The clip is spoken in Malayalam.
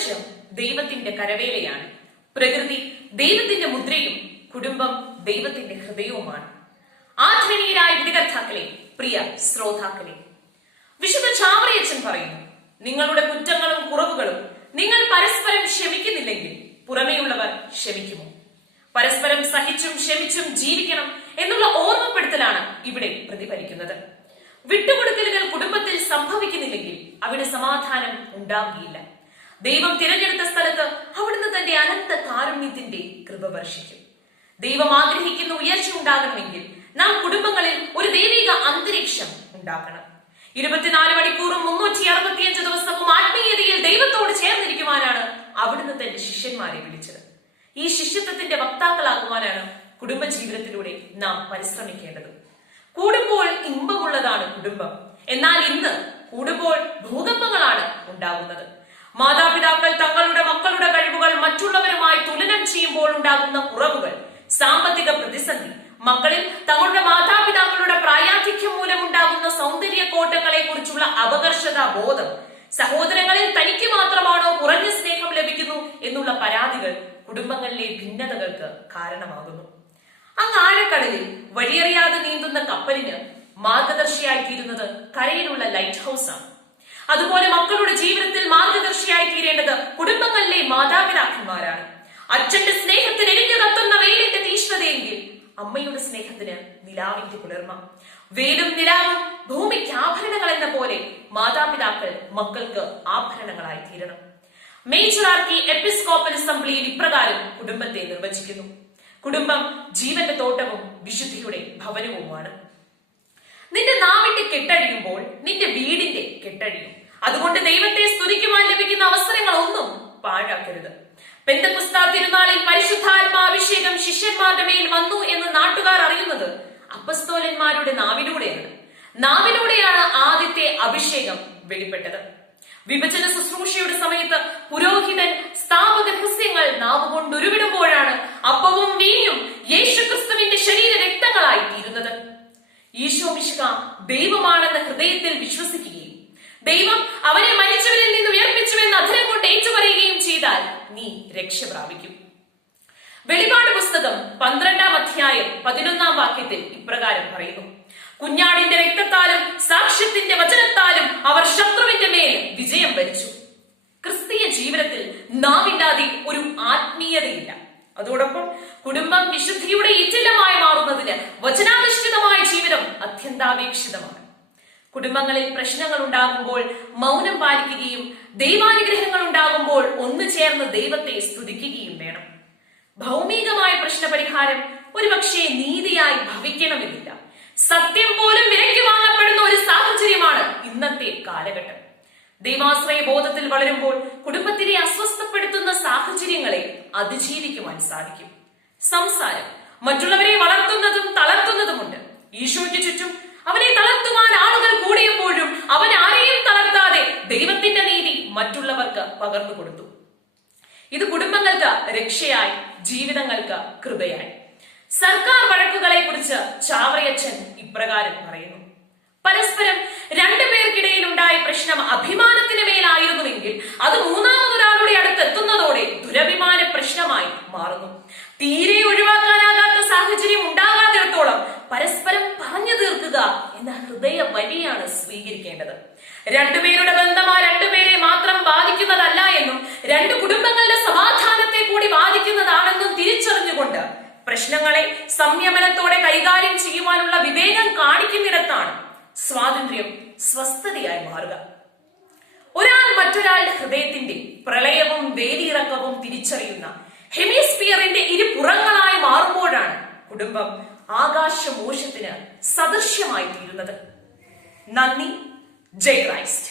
പ്രപഞ്ചം ദൈവത്തിന്റെ കരവേലയാണ്. പ്രകൃതി ദൈവത്തിന്റെ മുദ്രയും കുടുംബം ദൈവത്തിന്റെ ഹൃദയവുമാണ്. ആധുനികരായ വിധികർത്താക്കളെ, പ്രിയ ശ്രോതാക്കളെ, വിശുദ്ധ ചാവറയച്ചൻ പറയുന്നു, നിങ്ങളുടെ കുറ്റങ്ങളും കുറവുകളും നിങ്ങൾ പരസ്പരം ക്ഷമിക്കുന്നില്ലെങ്കിൽ പുറമേയുള്ളവർ ക്ഷമിക്കുമോ? പരസ്പരം സഹിച്ചും ക്ഷമിച്ചും ജീവിക്കണം എന്നുള്ള ഓർമ്മപ്പെടുത്തലാണ് ഇവിടെ പ്രതിഫലിക്കുന്നത്. വിട്ടുകൊടുക്കലുകൾ കുടുംബത്തിൽ സംഭവിക്കുന്നില്ലെങ്കിൽ അവിടെ സമാധാനം ഉണ്ടാവുകയില്ല. ദൈവം തിരഞ്ഞെടുത്ത സ്ഥലത്ത് അവിടുന്ന് തന്റെ അനന്ത കാരുണ്യത്തിന്റെ കൃപ വർഷിക്കും. ദൈവം ആഗ്രഹിക്കുന്ന ഉയർച്ച ഉണ്ടാകണമെങ്കിൽ നാം കുടുംബങ്ങളിൽ ഒരു ദൈവിക അന്തരീക്ഷം ഉണ്ടാക്കണം. 24 മണിക്കൂറും 365 ദിവസവും ആത്മീയതയിൽ ദൈവത്തോട് ചേർന്നിരിക്കുവാനാണ് അവിടുന്ന് തന്റെ ശിഷ്യന്മാരെ വിളിച്ചത്. ഈ ശിഷ്യത്വത്തിന്റെ വക്താക്കളാകുവാനാണ് കുടുംബജീവിതത്തിലൂടെ നാം പരിശ്രമിക്കേണ്ടത്. കൂടുമ്പോൾ ഇമ്പമുള്ളതാണ് കുടുംബം. എന്നാൽ ഇന്ന് കൂടുമ്പോൾ ഭൂകമ്പങ്ങളാണ് ഉണ്ടാകുന്നത്. മാതാപിതാക്കൾ തങ്ങളുടെ മക്കളുടെ കഴിവുകൾ മറ്റുള്ളവരുമായി തുലനം ചെയ്യുമ്പോൾ ഉണ്ടാകുന്ന കുറവുകൾ, സാമ്പത്തിക പ്രതിസന്ധി, മക്കളിൽ തങ്ങളുടെ മാതാപിതാക്കളുടെ പ്രായാധിക്യം മൂലമുണ്ടാകുന്ന സൗന്ദര്യ കോട്ടങ്ങളെ കുറിച്ചുള്ള അപകർഷതാ ബോധം, സഹോദരങ്ങളിൽ തനിക്ക് മാത്രമാണോ കുറഞ്ഞ സ്നേഹം ലഭിക്കുന്നു എന്നുള്ള പരാതികൾ കുടുംബങ്ങളിലെ ഭിന്നതകൾക്ക് കാരണമാകുന്നു. അങ്ങ് ആഴക്കടലിൽ വഴിയറിയാതെ നീന്തുന്ന കപ്പലിന് മാർഗദർശിയായി തീരുന്നത് കരയിലുള്ള ലൈറ്റ് ഹൗസ് ആണ്. അതുപോലെ മക്കളുടെ ജീവിതത്തിൽ മാർഗദർശിയായി തീരേണ്ടത് കുടുംബങ്ങളിലെ മാതാപിതാക്കന്മാരാണ്. അച്ഛന്റെ സ്നേഹത്തിന് എരിഞ്ഞു കത്തുന്ന വെയിലിന്റെ തീഷ്ണതയെങ്കിൽ അമ്മയുടെ സ്നേഹത്തിന് നിലാവിന്റെ കുളിർമ. വേലും നിലാവും ഭൂമിക്ക് ആഭരണങ്ങൾ എന്ന പോലെ മാതാപിതാക്കൾ മക്കൾക്ക് ആഭരണങ്ങളായി തീരണം. മേജറാർക്കി എപ്പിസ്കോപ്പൽ അസംബ്ലിയിൽ ഇപ്രകാരം കുടുംബത്തെ നിർവചിക്കുന്നു: കുടുംബം ജീവന്റെ തോട്ടവും വിശുദ്ധിയുടെ ഭവനവുമാണ്. നിന്റെ നാവിന്റെ കെട്ടഴിയുമ്പോൾ നിന്റെ വീടിന്റെ കെട്ടഴിയും. അതുകൊണ്ട് ദൈവത്തെ സ്തുതിക്കുവാൻ ലഭിക്കുന്ന അവസരങ്ങൾ ഒന്നും പാഴാക്കരുത്. പെന്തക്കോസ്താ തിരുനാളിൽ പരിശുദ്ധാത്മാഭിഷേകം ശിഷ്യന്മാരുടെ മേൽ വന്നു എന്ന് നാട്ടുകാർ അറിയുന്നത് അപ്പസ്തോലന്മാരുടെ നാവിലൂടെയാണ് ആദ്യത്തെ അഭിഷേകം വെളിപ്പെട്ടത്. വിഭജന ശുശ്രൂഷയുടെ സമയത്ത് പുരോഹിതൻ സ്ഥാപക രഹസ്യങ്ങൾ നാവുകൊണ്ട് ഉരുവിടുമ്പോഴാണ് അപ്പവും വീഞ്ഞും യേശുക്രിസ്തുവിന്റെ ശരീര രക്തങ്ങളായി തീരുന്നത്. ഈശോ മിശിഹ ദൈവമാണെന്ന ഹൃദയത്തിൽ വിശ്വസിക്കുകയും ദൈവം അവനെ മരിച്ചവരിൽ നിന്ന് ഉയർപ്പിച്ചുവെന്ന് അധരം കൊണ്ട് ഏറ്റുപറയുകയും ചെയ്താൽ നീ രക്ഷ പ്രാപിക്കും. വെളിപാട് പുസ്തകം 12-ാം അധ്യായം 11-ാം വാക്യത്തിൽ ഇപ്രകാരം പറയുന്നു: കുഞ്ഞാടിന്റെ രക്തത്താലും സാക്ഷ്യത്തിന്റെ വചനത്താലും അവർ ശത്രുവിന്റെ മേൽ വിജയം വരിച്ചു. ക്രിസ്തീയ ജീവിതത്തിൽ നാവില്ലാതെ ഒരു ആത്മീയതയില്ല. അതോടൊപ്പം കുടുംബം വിശുദ്ധിയുടെ ഇറ്റില്ലമായി മാറുന്നതിന് വചനാധിഷ്ഠിതമായ ജീവിതം അത്യന്താപേക്ഷിതമാണ്. കുടുംബങ്ങളിൽ പ്രശ്നങ്ങൾ ഉണ്ടാകുമ്പോൾ മൗനം പാലിക്കുകയും ദൈവാനുഗ്രഹങ്ങൾ ഉണ്ടാകുമ്പോൾ ഒന്നു ചേർന്ന് ദൈവത്തെ സ്തുതിക്കുകയും വേണം. ഭൗമികമായ പ്രശ്നപരിഹാരം ഒരുപക്ഷെ നീതിയായി ഭവിക്കണമെന്നില്ല. സത്യം പോലും വിലയ്ക്ക് വാങ്ങപ്പെടുന്ന ഒരു സാഹചര്യമാണ് ഇന്നത്തെ കാലഘട്ടം. ദൈവാശ്രയ ബോധത്തിൽ വളരുമ്പോൾ കുടുംബത്തിനെ അസ്വസ്ഥപ്പെടുത്തുന്ന സാഹചര്യങ്ങളെ അതിജീവിക്കുവാൻ സാധിക്കും. സംസാരം മറ്റുള്ളവരെ വളർത്തുന്നതും തളർത്തുന്നതുമുണ്ട്. ഈശോയ്ക്ക് ചുറ്റും അവനെ തളർത്തുവാൻ ആളുകൾ കൂടിയപ്പോഴും അവൻ ആരെയും തളർത്താതെ ദൈവത്തിന്റെ നീതി മറ്റുള്ളവർക്ക് പകർന്നു കൊടുത്തു. ഇത് കുടുംബങ്ങൾക്ക് രക്ഷയായി, ജീവിതങ്ങൾക്ക് കൃപയായി. സർക്കാർ വഴക്കുകളെ കുറിച്ച് ചാവറയച്ചൻ ഇപ്രകാരം പറയുന്നു: പരസ്പരം രണ്ടുപേർക്കിടയിൽ ഉണ്ടായ പ്രശ്നം അഭിമാനത്തിന് മേലായിരുന്നുവെങ്കിൽ അത് മൂന്നാമതൊരാളുടെ അടുത്തെത്തുന്നതോടെ ദുരഭിമാന പ്രശ്നമായി മാറുന്നു. തീരെ ഒഴിവാക്കാനാകാത്ത സാഹചര്യം ഉണ്ടാകാത്തിടത്തോളം പരസ്പരം പറഞ്ഞു തീർക്കുക എന്ന ഹൃദയ വഴിയാണ് സ്വീകരിക്കേണ്ടത്. രണ്ടുപേരുടെ ബന്ധം ആ രണ്ടുപേരെ മാത്രം ബാധിക്കുന്നതല്ല എന്നും രണ്ടു കുടുംബങ്ങളുടെ സമാധാനത്തെ കൂടി ബാധിക്കുന്നതാണെന്നും തിരിച്ചറിഞ്ഞുകൊണ്ട് പ്രശ്നങ്ങളെ സംയമനത്തോടെ കൈകാര്യം ചെയ്യുവാനുള്ള വിവേകം കാണിക്കുന്നിടത്താണ് സ്വാതന്ത്ര്യം സ്വസ്ഥതയായി മാറുക. ഒരാൾ മറ്റൊരാളുടെ ഹൃദയത്തിന്റെ പ്രളയവും വേലിയിറക്കവും തിരിച്ചറിയുന്ന ഹെമിസ്ഫിയറിന്റെ ഇരുപുറങ്ങളായി മാറുമ്പോഴാണ് കുടുംബം ആകാശമോഷത്തിന് സദൃശ്യമായി തീരുന്നത്. നന്ദി. ജയ് ക്രൈസ്റ്റ്.